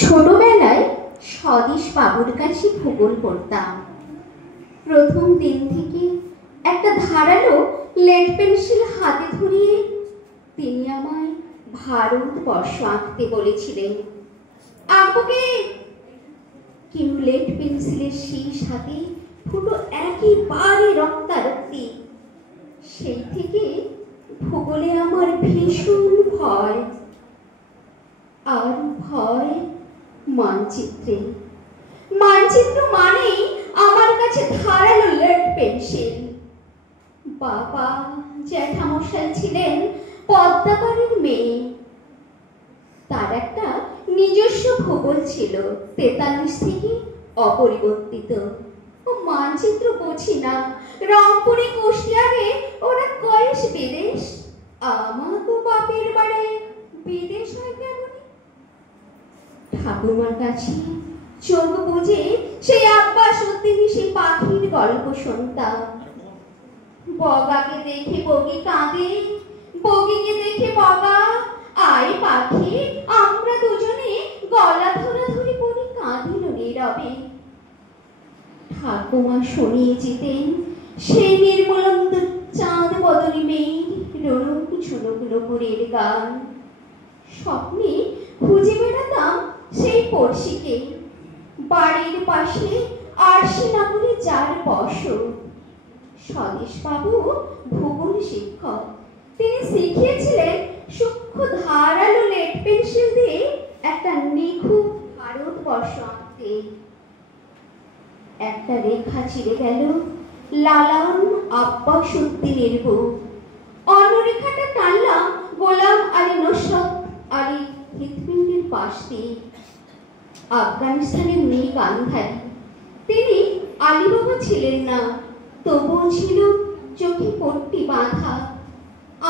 ছোটবেলায় স্বদেশ বাবুর কাছে ভূগোল পড়তাম। প্রথম দিন থেকে একটা ধারালো লেড পেন্সিল হাতে ধরিয়ে তিনি আমায় ভারতবর্ষ আঁকতে বলেছিলেন। আঁকবো কি? কিন্তু লেড পেন্সিলের শীষ হাতে ফুটো একেবারে রক্তারক্তি। সেই থেকে ভূগোলে আমার ভীষণ ভয়, আর ভয় মানচিত্রে। মানচিত্র মানেই আমার কাছে ধারালো লেড পেন্সিল। বাবা জ্যাঠামশাই ছিলেন পদ্মাবাড়ির মেয়ে। তার একটা নিজস্ব ভূগোল ছিল 43 থেকে অপরিবর্তিত। ও মানচিত্র বুঝি না, রংপুরে কুষ্টিয়ারে ওরা কয়েস বিদেশ। আমার তো বাপের বাড়ি বিদেশ হয় কেমন? ঠাকুমার কাছে চোখ বুঝে সেই আব্বাস উদ্দিনী সেই পাখির গল্প শুনতাম। বগাকে দেখে বগি কাঁদে, বগিকে দেখে বগা, আয় পাখি আমরা দুজনে গলা ধরাধরি পড়ে কাঁদিল নীরবে। ঠাকুমা শুনিয়ে যেতেন সেই নির্মলন্দ চাঁদ বদনী মেয়ের রুনুক ঝুনুক নুপুরের গান। স্বপ্নে খুঁজে বেড়াতাম সেই পড়শিকে, বাড়ির পাশে আরশিনাপুরে যার বসত। স্বদেশ বাবু ভূগোল শিক্ষক। তিনি শিখিয়েছিলেন সূক্ষ্ম ধারালো লেড পেন্সিল দিয়ে একটা নিখুঁত ভারতবর্ষ আঁকতে। একটা রেখা চিরে গেল লালান আব্বাস উদ্দিনের বুক। অন্য রেখাটা টানলাম গোলাম আলী নুসরত আলী হৃৎপিণ্ডের পাশ দিয়ে। আফগানিস্তানের মেয়ে গান্ধারী। তিনি আলী বাবা ছিলেন না, তবুও ছিল চোখে পট্টি বাঁধা।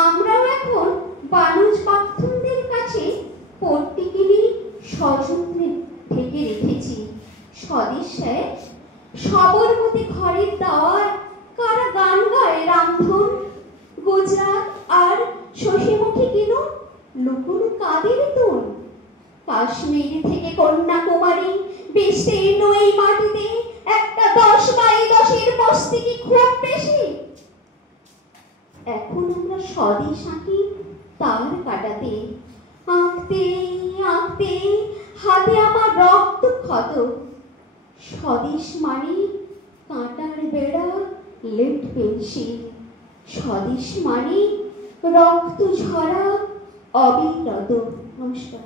আমরাও এখন বানুজ পাখতুনদের কাছে পট্টি কিনে সযত্নে ঢেকে রেখেছি। স্বদেশে সবরমতী ঘরের দাওয়ায় কারা গান গায় রামধন। গুজরাট আর শশীমুখী কেন লুকুনো কাদের তুন। কাশ্মীর থেকে কন্যাকুমারী বিস্তীর্ণ এই মাটিতে একটা 10x10 বস্তি কি খুব বেশি? এখন আমরা স্বদেশ আঁকি তার কাটাতে। আঁকতে আঁকতে হাতে আমার রক্ত ক্ষত। স্বদেশ মানে কাঁটার বেড়া লেড পেন্সিল। স্বদেশ মানে রক্ত ঝরা অবিরত। নমস্কার।